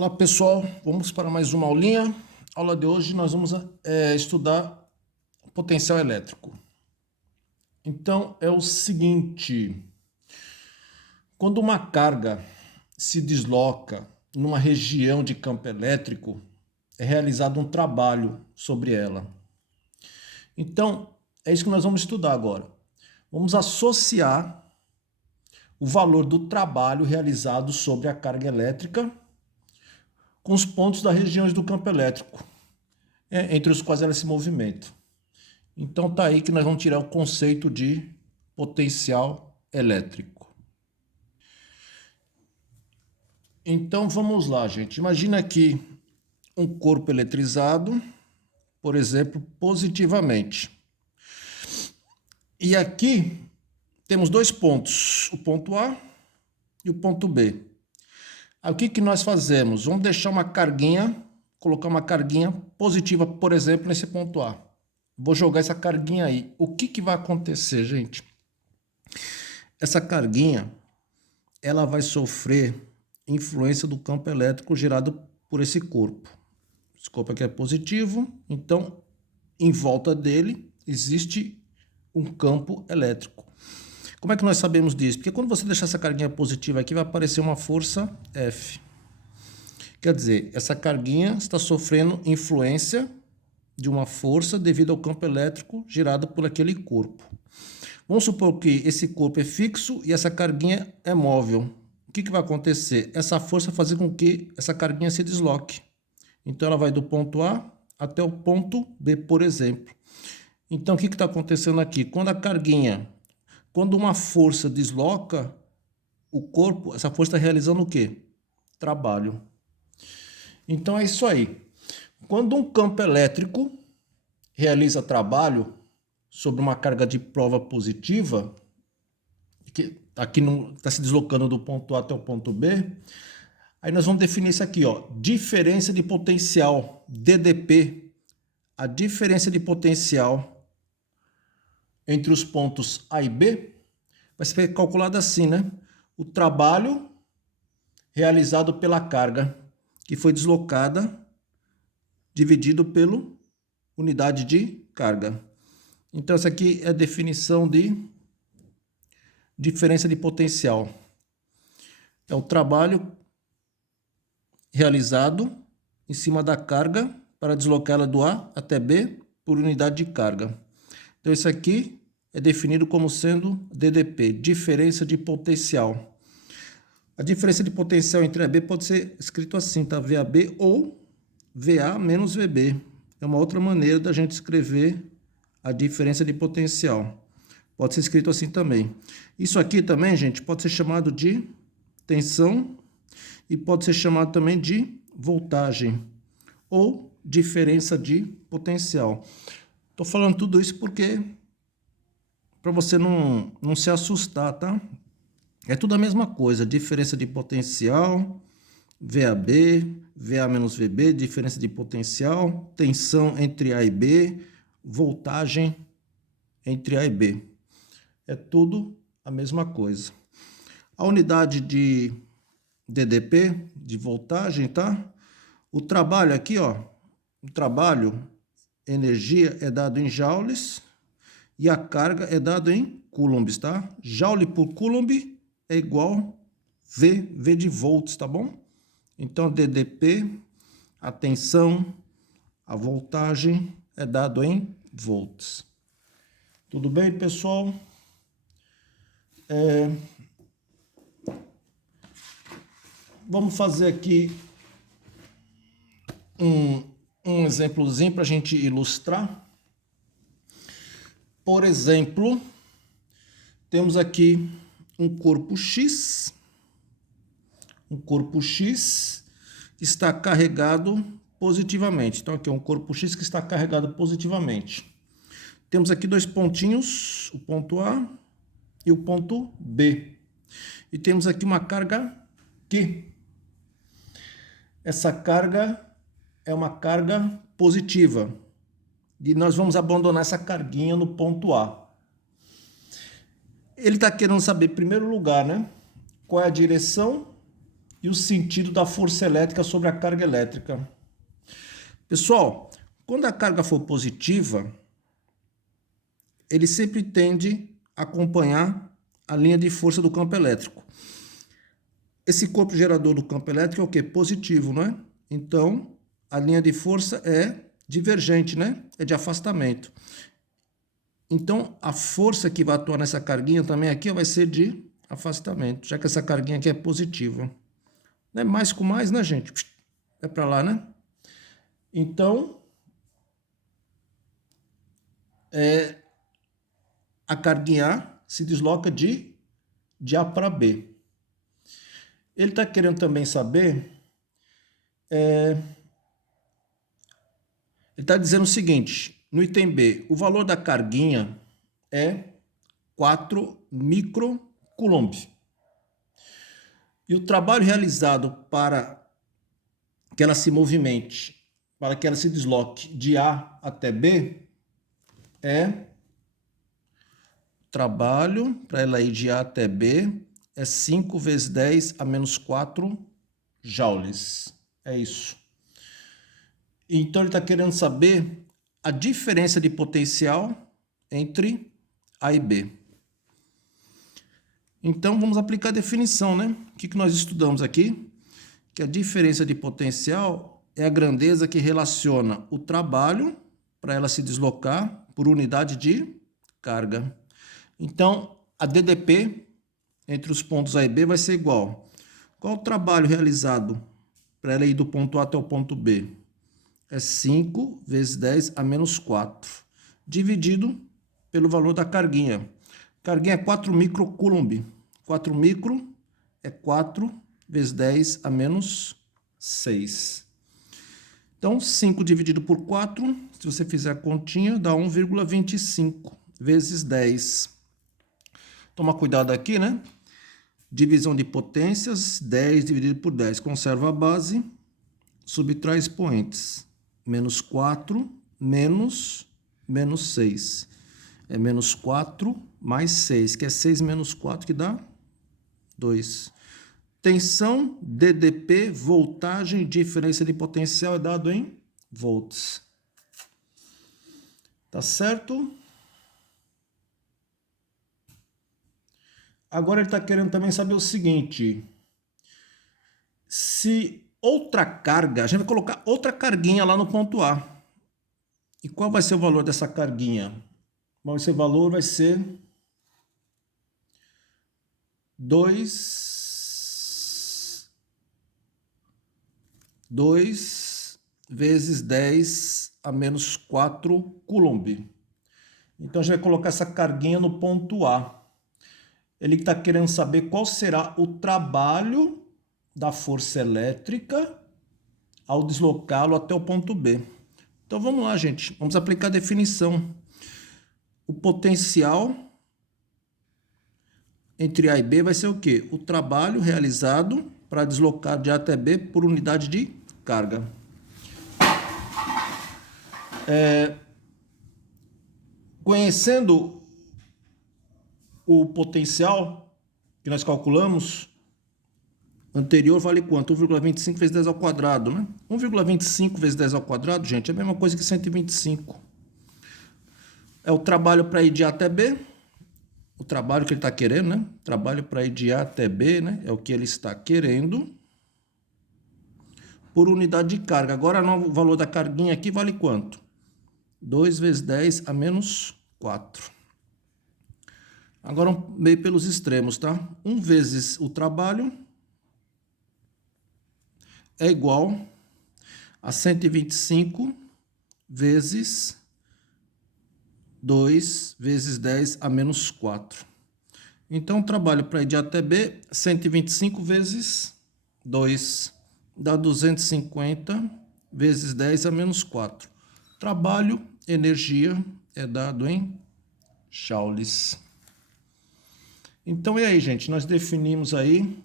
Olá pessoal, vamos para mais uma aulinha. Aula de hoje nós vamos estudar potencial elétrico. Então é o seguinte, quando uma carga se desloca numa região de campo elétrico, é realizado um trabalho sobre ela. Então é isso que nós vamos estudar agora. Vamos associar o valor do trabalho realizado sobre a carga elétrica com os pontos das regiões do campo elétrico, entre os quais ela se movimenta. Então tá aí que nós vamos tirar o conceito de potencial elétrico. Então vamos lá, gente. Imagina aqui um corpo eletrizado, por exemplo, positivamente. E aqui temos dois pontos, o ponto A e o ponto B. Aí o que nós fazemos? Vamos deixar uma carguinha, colocar uma carguinha positiva, por exemplo, nesse ponto A. Vou jogar essa carguinha aí. O que vai acontecer, gente? Essa carguinha, ela vai sofrer influência do campo elétrico gerado por esse corpo. Esse corpo aqui é positivo, então em volta dele existe um campo elétrico. Como é que nós sabemos disso? Porque quando você deixar essa carguinha positiva aqui, vai aparecer uma força F. Quer dizer, essa carguinha está sofrendo influência de uma força devido ao campo elétrico gerado por aquele corpo. Vamos supor que esse corpo é fixo e essa carguinha é móvel. O que vai acontecer? Essa força vai fazer com que essa carguinha se desloque. Então ela vai do ponto A até o ponto B, por exemplo. Então o que está acontecendo aqui? Quando uma força desloca o corpo, essa força está realizando o quê? Trabalho. Então é isso aí. Quando um campo elétrico realiza trabalho sobre uma carga de prova positiva, que aqui está se deslocando do ponto A até o ponto B, aí nós vamos definir isso aqui, ó, diferença de potencial, DDP. A diferença de potencial entre os pontos A e B vai ser calculada assim, né? O trabalho realizado pela carga que foi deslocada dividido pela unidade de carga. Então essa aqui é a definição de diferença de potencial. É o trabalho realizado em cima da carga para deslocá-la do A até B por unidade de carga. Então isso aqui é definido como sendo DDP, diferença de potencial. A diferença de potencial entre A e B pode ser escrito assim, tá? VAB ou VA menos VB. É uma outra maneira da gente escrever a diferença de potencial. Pode ser escrito assim também. Isso aqui também, gente, pode ser chamado de tensão e pode ser chamado também de voltagem ou diferença de potencial. Estou falando tudo isso porque para você não se assustar, tá? É tudo a mesma coisa, diferença de potencial, VAB, VA menos VB, diferença de potencial, tensão entre A e B, voltagem entre A e B. É tudo a mesma coisa. A unidade de DDP, de voltagem, tá? O trabalho aqui, ó, o trabalho, energia é dado em joules e a carga é dado em coulombs, tá? Joule por coulomb é igual V de volts, tá bom? Então, DDP, a tensão, a voltagem é dado em volts. Tudo bem, pessoal? Vamos fazer aqui um exemplozinho para a gente ilustrar. Por exemplo, temos aqui um corpo X. Um corpo X está carregado positivamente. Então, aqui é um corpo X que está carregado positivamente. Temos aqui dois pontinhos, o ponto A e o ponto B. E temos aqui uma carga Q. Essa carga é uma carga positiva. E nós vamos abandonar essa carguinha no ponto A. Ele está querendo saber, em primeiro lugar, né? Qual é a direção e o sentido da força elétrica sobre a carga elétrica. Pessoal, quando a carga for positiva, ele sempre tende a acompanhar a linha de força do campo elétrico. Esse corpo gerador do campo elétrico é o quê? Positivo, não é? Então, a linha de força é divergente, né? É de afastamento. Então, a força que vai atuar nessa carguinha também aqui vai ser de afastamento, já que essa carguinha aqui é positiva. Né? Mais com mais, né, gente? É para lá, né? Então, a carguinha A se desloca de A para B. Ele está querendo também saber... ele está dizendo o seguinte, no item B, o valor da carguinha é 4 microcoulomb. E o trabalho realizado para que ela se movimente, para que ela se desloque de A até B, é trabalho para ela ir de A até B é 5 vezes 10 a menos 4 joules. É isso. Então ele está querendo saber a diferença de potencial entre A e B. Então vamos aplicar a definição, né? O que nós estudamos aqui? Que a diferença de potencial é a grandeza que relaciona o trabalho para ela se deslocar por unidade de carga. Então, a DDP entre os pontos A e B vai ser igual. Qual o trabalho realizado para ela ir do ponto A até o ponto B? É 5 vezes 10 a menos 4, dividido pelo valor da carguinha. Carguinha é 4 microcoulomb. 4 micro é 4 vezes 10 a menos 6. Então, 5 dividido por 4, se você fizer a continha, dá 1,25 vezes 10. Toma cuidado aqui, né? Divisão de potências, 10 dividido por 10. Conserva a base, subtrai expoentes. Menos 4, menos 6. É menos 4 mais 6, que é 6 menos 4, que dá 2. Tensão, DDP, voltagem, diferença de potencial é dado em volts. Tá certo? Agora ele está querendo também saber o seguinte. Se outra carga, a gente vai colocar outra carguinha lá no ponto A. E qual vai ser o valor dessa carguinha? Esse valor vai ser 2 vezes 10 a menos 4 coulomb. Então a gente vai colocar essa carguinha no ponto A. Ele está querendo saber qual será o trabalho da força elétrica ao deslocá-lo até o ponto B. Então vamos lá, gente. Vamos aplicar a definição. O potencial entre A e B vai ser o quê? O trabalho realizado para deslocar de A até B por unidade de carga. Conhecendo o potencial que nós calculamos, anterior vale quanto? 1,25 vezes 10 ao quadrado, né? 1,25 vezes 10 ao quadrado, gente, é a mesma coisa que 125. É o trabalho para ir de A até B, o trabalho que ele está querendo, né? Trabalho para ir de A até B, né? É o que ele está querendo por unidade de carga. Agora, o valor da carguinha aqui vale quanto? 2 vezes 10 a menos 4. Agora, meio pelos extremos, tá? 1 vezes o trabalho é igual a 125 vezes 2 vezes 10 a menos 4. Então, o trabalho para ir de A até B, 125 vezes 2, dá 250 vezes 10 a menos 4. Trabalho, energia, é dado em joules. Então, e aí, gente? Nós definimos aí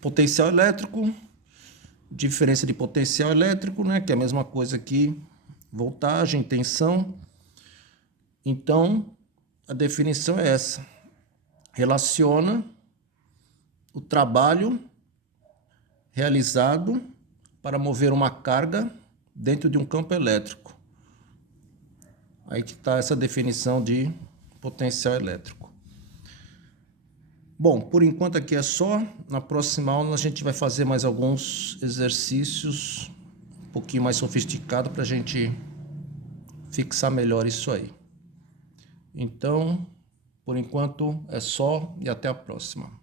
potencial elétrico, diferença de potencial elétrico, né? Que é a mesma coisa que voltagem, tensão. Então, a definição é essa. Relaciona o trabalho realizado para mover uma carga dentro de um campo elétrico. Aí que está essa definição de potencial elétrico. Bom, por enquanto aqui é só. Na próxima aula a gente vai fazer mais alguns exercícios um pouquinho mais sofisticados para a gente fixar melhor isso aí. Então, por enquanto é só e até a próxima.